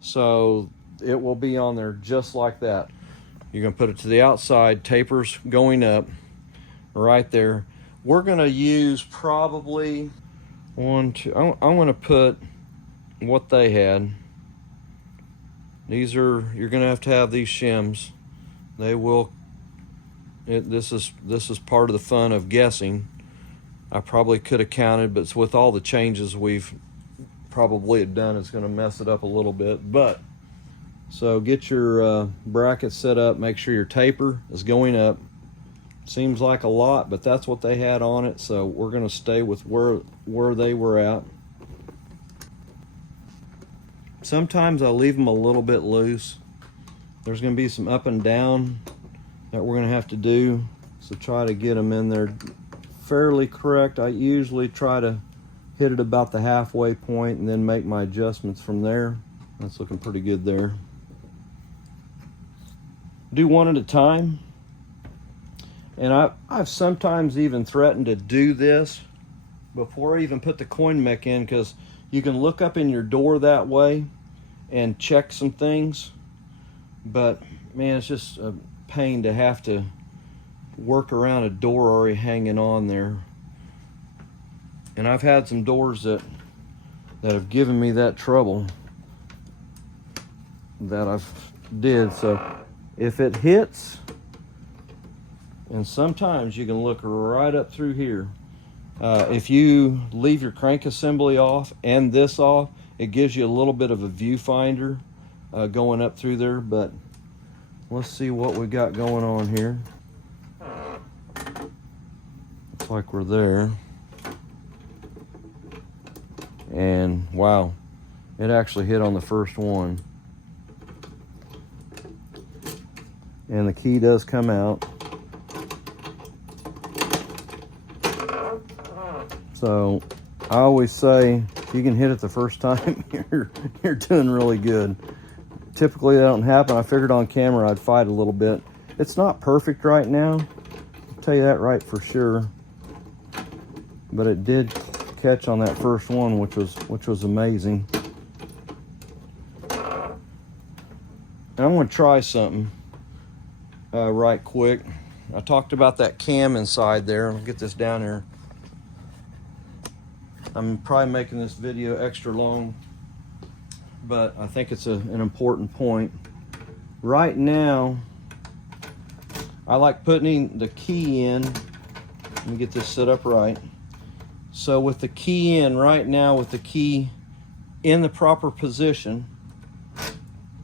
So it will be on there just like that. You're going to put it to the outside, tapers going up right there. We're going to use probably one, two, I'm going to put what they had. These are, you're going to have these shims. They will, this is part of the fun of guessing. I probably could have counted, but with all the changes we've probably done, it's going to mess it up a little bit. But so get your bracket set up, make sure your taper is going up. Seems like a lot, but that's what they had on it, so we're going to stay with where they were at. Sometimes I leave them a little bit loose. There's going to be some up and down that we're gonna have to do. So try to get them in there fairly correct. I usually try to hit it about the halfway point and then make my adjustments from there. That's looking pretty good there. Do one at a time. And I've sometimes even threatened to do this before I even put the coin mech in, because you can look up in your door that way and check some things. But man, it's just a pain to have to work around a door already hanging on there. And I've had some doors that have given me that trouble that I've did. So if it hits, and sometimes you can look right up through here. If you leave your crank assembly off and this off, it gives you a little bit of a viewfinder going up through there. But let's see what we got going on here. Looks like we're there. And wow, it actually hit on the first one. And the key does come out. So I always say, if you can hit it the first time, you're doing really good. Typically that don't happen. I figured on camera I'd fight a little bit. It's not perfect right now, I'll tell you that right for sure. But it did catch on that first one, which was amazing. And I'm going to try something right quick. I talked about that cam inside there. I'll get this down here. I'm probably making this video extra long, but I think it's an important point. Right now, I like putting the key in. Let me get this set up right. So with the key in right now, with the key in the proper position,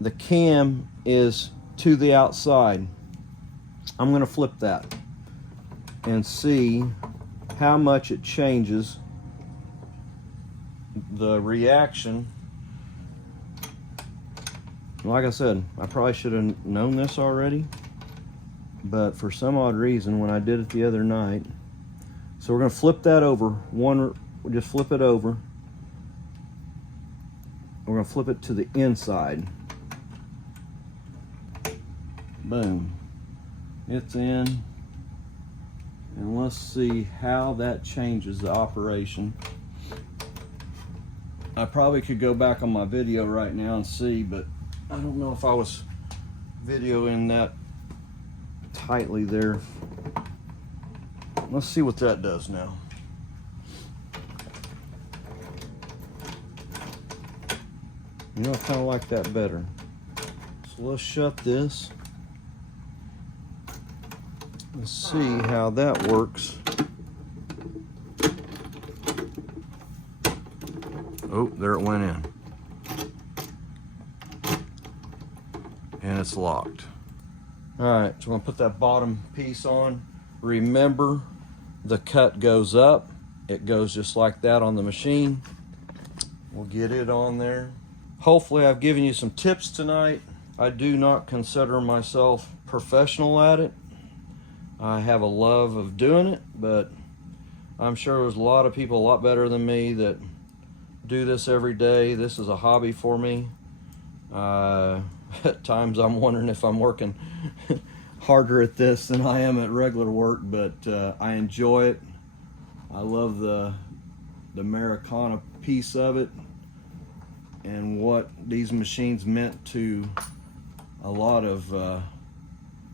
the cam is to the outside. I'm going to flip that and see how much it changes the reaction. Like I said, I probably should have known this already, but for some odd reason when I did it the other night. So we're going to flip that over. We'll just flip it over. We're going to flip it to the inside. Boom. It's in. And let's see how that changes the operation. I probably could go back on my video right now and see, but I don't know if I was videoing that tightly there. Let's see what that does now. You know, I kind of like that better. So let's shut this. Let's see how that works. Oh, there it went in. And it's locked. All right, so I'm gonna put that bottom piece on. Remember, the cut goes up. It goes just like that on the machine. We'll get it on there. Hopefully I've given you some tips tonight. I do not consider myself professional at it. I have a love of doing it, but I'm sure there's a lot of people a lot better than me that do this every day. This is a hobby for me. At times I'm wondering if I'm working harder at this than I am at regular work, but I enjoy it. I love the Americana piece of it and what these machines meant to a lot of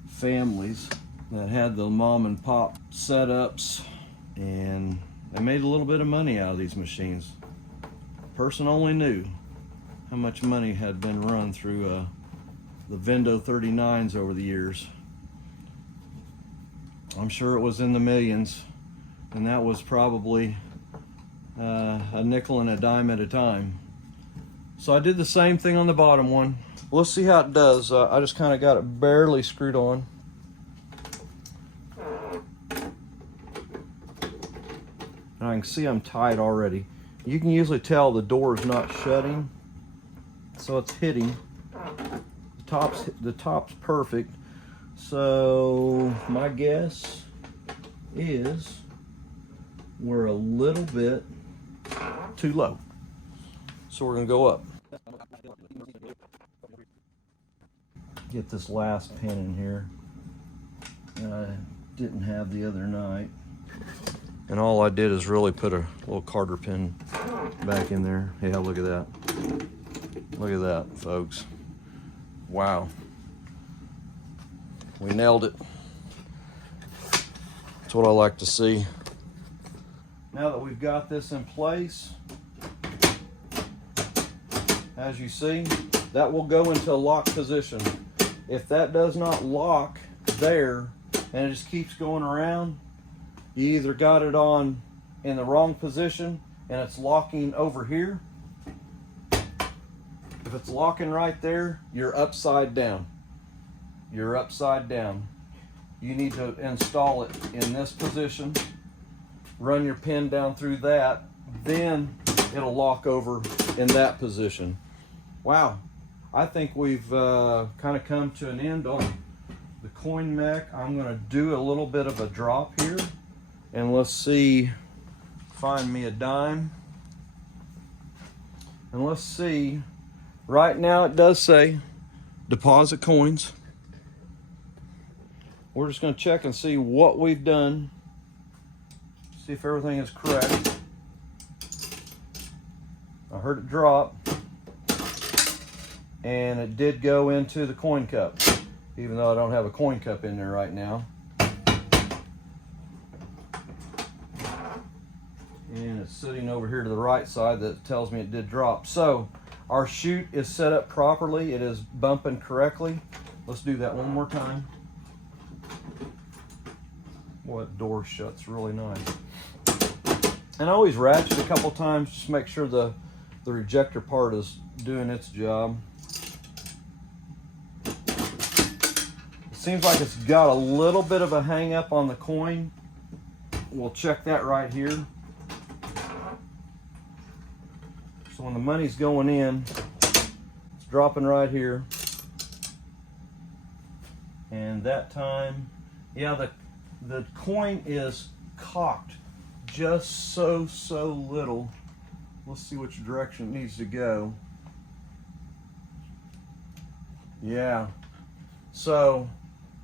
families that had the mom and pop setups, and they made a little bit of money out of these machines. Person only knew how much money had been run through the Vendo 39s over the years. I'm sure it was in the millions, and that was probably a nickel and a dime at a time. So I did the same thing on the bottom one. Let's see how it does. I just kind of got it barely screwed on. And I can see I'm tight already. You can usually tell the door is not shutting, so it's hitting. The top's perfect. So my guess is we're a little bit too low. So we're gonna go up. Get this last pin in here. I didn't have the other night. And all I did is really put a little Carter pin back in there. Yeah, look at that. Look at that, folks. Wow. We nailed it. That's what I like to see. Now that we've got this in place, as you see, that will go into a lock position. If that does not lock there and it just keeps going around, you either got it on in the wrong position and it's locking over here. If it's locking right there, you're upside down. You're upside down. You need to install it in this position, run your pin down through that, then it'll lock over in that position. Wow, I think we've kind of come to an end on the coin mech. I'm gonna do a little bit of a drop here, and let's see, find me a dime. And let's see, right now it does say deposit coins. We're just gonna check and see what we've done, see if everything is correct. I heard it drop, and it did go into the coin cup, even though I don't have a coin cup in there right now. And it's sitting over here to the right side that tells me it did drop. So our chute is set up properly. It is bumping correctly. Let's do that one more time. Boy, that door shuts really nice. And I always ratchet a couple times just to make sure the rejector part is doing its job. It seems like it's got a little bit of a hang up on the coin. We'll check that right here. So when the money's going in, it's dropping right here. And that time, yeah, the coin is cocked just so little. Let's see which direction it needs to go. Yeah. So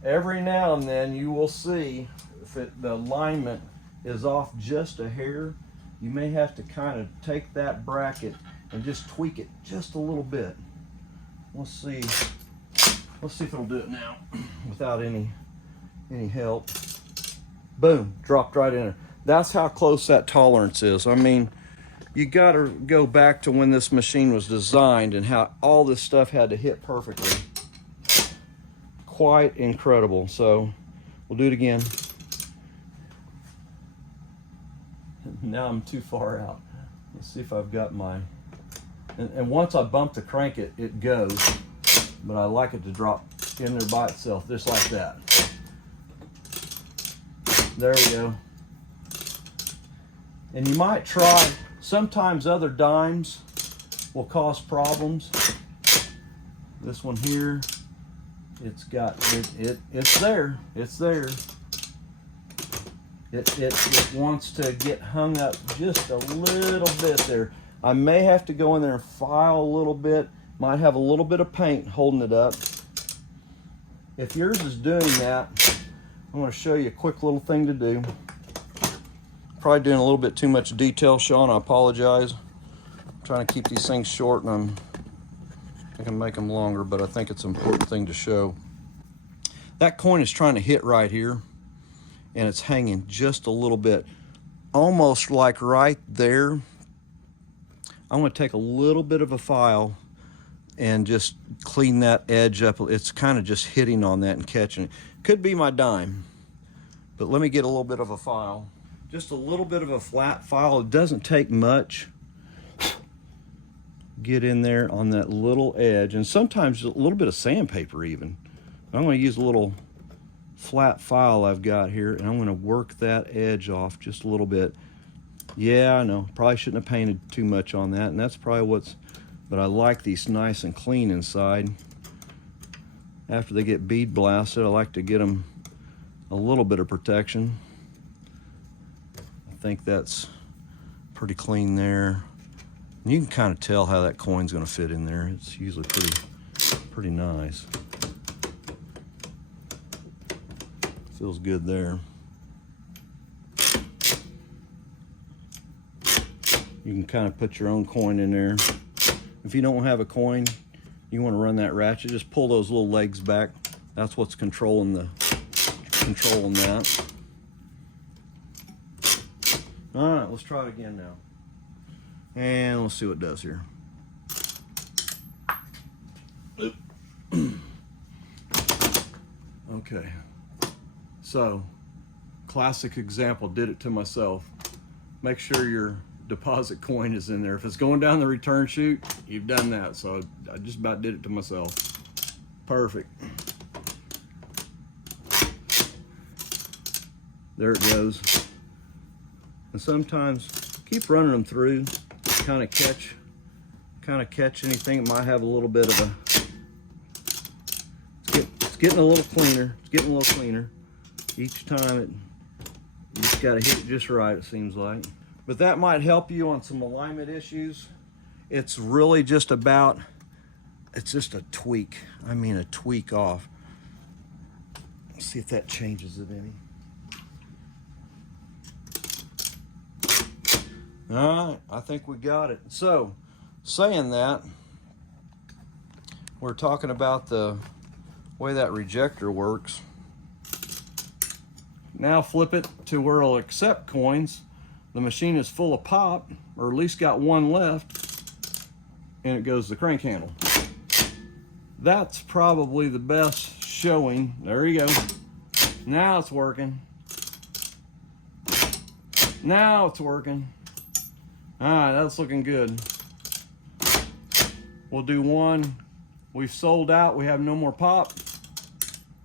every now and then you will see if the alignment is off just a hair, you may have to kind of take that bracket and just tweak it just a little bit. Let's see if it'll do it now without any help. Boom, dropped right in there. That's how close that tolerance is. I mean, you got to go back to when this machine was designed and how all this stuff had to hit perfectly. Quite incredible. So we'll do it again. Now I'm too far out. Let's see if I've got my, and once I bump the crank, it goes, but I like it to drop in there by itself, just like that. There we go. And you might try, sometimes other dimes will cause problems. This one here, it's got, it's there. It wants to get hung up just a little bit there. I may have to go in there and file a little bit. Might have a little bit of paint holding it up. If yours is doing that, I'm going to show you a quick little thing to do. Probably doing a little bit too much detail, Sean. I apologize. I'm trying to keep these things short, and I can make them longer, but I think it's an important thing to show. That coin is trying to hit right here, and it's hanging just a little bit, almost like right there. I'm going to take a little bit of a file and just clean that edge up. It's kind of just hitting on that and catching it. Could be my dime, but let me get a little bit of a file. Just a little bit of a flat file. It doesn't take much. Get in there on that little edge, and sometimes a little bit of sandpaper even. I'm going to use a little flat file I've got here, and I'm going to work that edge off just a little bit. Yeah, I know, probably shouldn't have painted too much on that, and that's probably what's, but I like these nice and clean inside. after they get bead blasted, I like to get them a little bit of protection. I think that's pretty clean there. You can kind of tell how that coin's going to fit in there. It's usually pretty nice. Feels good there. You can kind of put your own coin in there. If you don't have a coin, you want to run that ratchet, just pull those little legs back. That's what's controlling that. All right, let's try it again now. And let's see what it does here. Okay, so classic example, did it to myself. Make sure your deposit coin is in there. If it's going down the return chute, you've done that. So I just about did it to myself. Perfect. There it goes. And sometimes keep running them through, kind of catch anything that might have a little bit of a, it's getting a little cleaner. It's getting a little cleaner. Each time you just got to hit it just right, it seems like. But that might help you on some alignment issues. It's really just about, it's just a tweak. I mean a tweak off. Let's see if that changes it any. All right, I think we got it. So, saying that, we're talking about the way that rejector works. Now flip it to where it'll accept coins. The machine is full of pop, or at least got one left, and it goes to the crank handle. That's probably the best showing. There you go. Now it's working. Now it's working. All right, that's looking good. We'll do one. We've sold out. We have no more pop.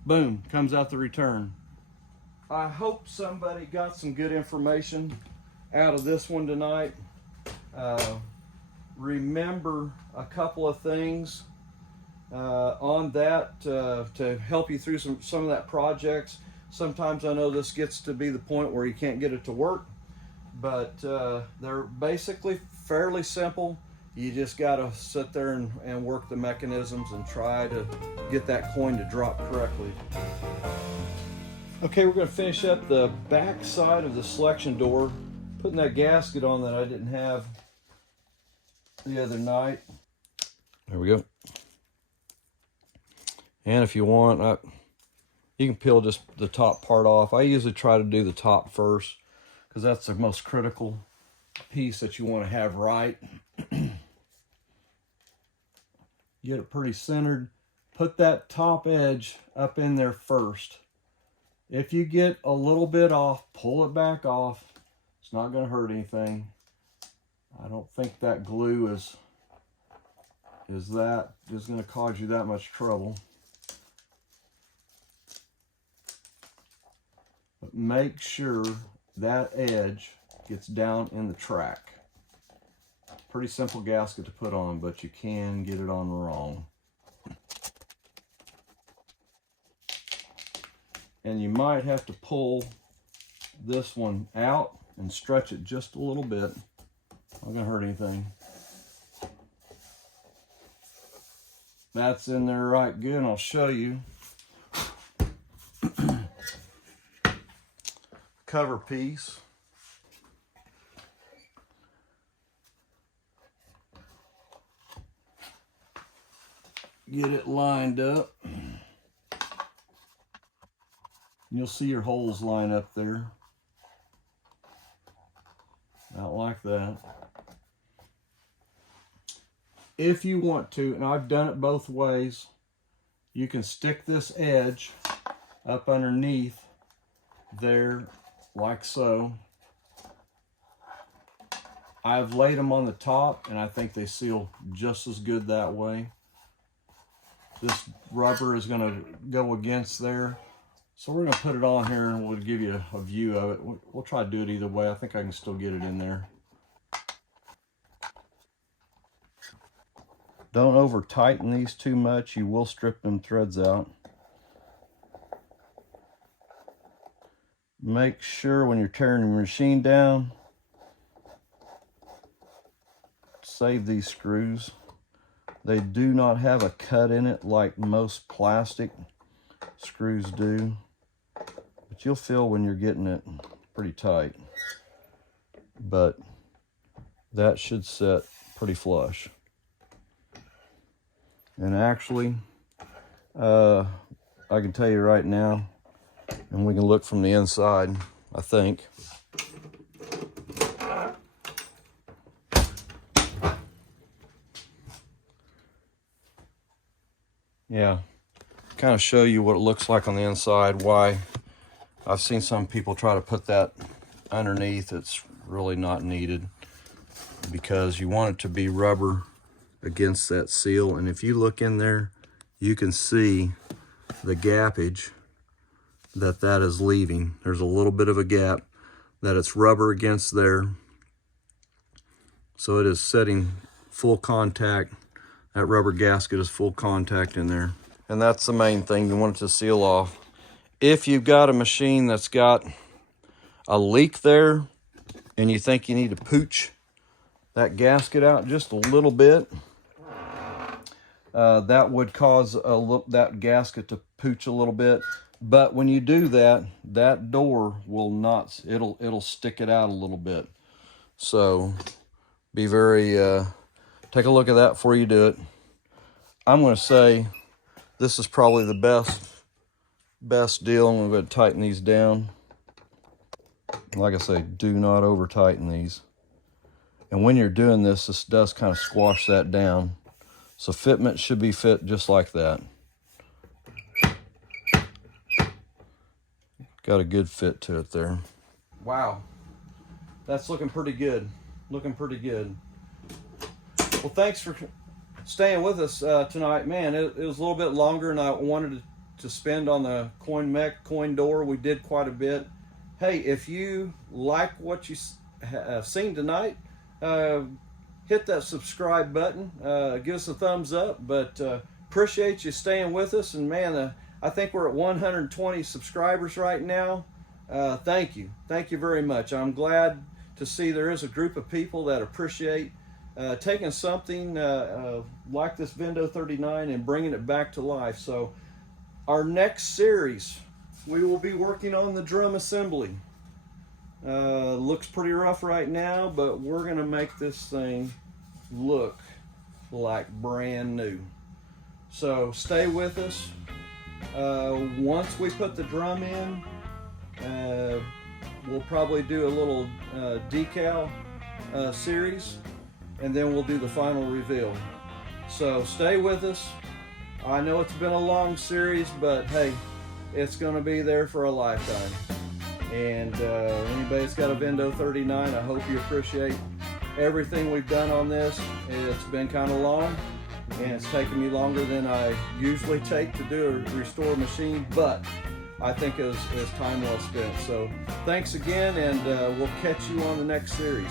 Boom, comes out the return. I hope somebody got some good information out of this one tonight. Remember a couple of things on that to help you through some of that projects. Sometimes I know this gets to be the point where you can't get it to work, but they're basically fairly simple. You just got to sit there and work the mechanisms and try to get that coin to drop correctly. Okay, we're going to finish up the back side of the selection door, putting that gasket on that I didn't have the other night. There we go. And if you want, you can peel just the top part off. I usually try to do the top first because that's the most critical piece that you want to have right. Get it pretty centered. Put that top edge up in there first. If you get a little bit off, pull it back off. It's not going to hurt anything. I don't think that glue is going to cause you that much trouble. But make sure that edge gets down in the track. Pretty simple gasket to put on, but you can get it on wrong. And you might have to pull this one out and stretch it just a little bit. Not gonna hurt anything. That's in there right good, and I'll show you. Cover piece. Get it lined up. You'll see your holes line up there. Not like that. If you want to, and I've done it both ways, you can stick this edge up underneath there like so. I've laid them on the top and I think they seal just as good that way. This rubber is going to go against there. So we're going to put it on here and we'll give you a view of it. We'll try to do it either way. I think I can still get it in there. Don't over tighten these too much. You will strip them threads out. make sure when you're tearing your machine down, save these screws. They do not have a cut in it like most plastic screws do, but you'll feel when you're getting it pretty tight. But that should set pretty flush. And actually, I can tell you right now, and we can look from the inside, I think. Yeah, kind of show you what it looks like on the inside, why I've seen some people try to put that underneath. It's really not needed because you want it to be rubber against that seal. And if you look in there, you can see the gappage that is leaving. There's a little bit of a gap that it's rubber against there. So it is setting full contact. That rubber gasket is full contact in there. And that's the main thing. You want it to seal off. If you've got a machine that's got a leak there and you think you need to pooch that gasket out just a little bit, that would cause that gasket to pooch a little bit. But when you do that, that door will not, it'll stick it out a little bit. So be very, take a look at that before you do it. I'm going to say this is probably the best deal. I'm going to tighten these down. Like I say, do not over tighten these. And when you're doing this, this does kind of squash that down. So fitment should be fit just like that. Got a good fit to it there. Wow, that's looking pretty good. Looking pretty good. Well, thanks for staying with us tonight. Man, it was a little bit longer than I wanted to spend on the Mech coin door. We did quite a bit. Hey, if you like what you have seen tonight, hit that subscribe button. Give us a thumbs up. But appreciate you staying with us. And man, I think we're at 120 subscribers right now. Thank you. Thank you very much. I'm glad to see there is a group of people that appreciate taking something like this Vendo 39 and bringing it back to life. So our next series, we will be working on the drum assembly. Looks pretty rough right now, but we're going to make this thing look like brand new. So stay with us. Once we put the drum in, we'll probably do a little decal series, and then we'll do the final reveal. So stay with us. I know it's been a long series, but hey, it's going to be there for a lifetime. And anybody that's got a Vendo 39, I hope you appreciate everything we've done on this. It's been kind of long, and it's taken me longer than I usually take to do a restore machine, but I think it was time well spent. So thanks again, and we'll catch you on the next series.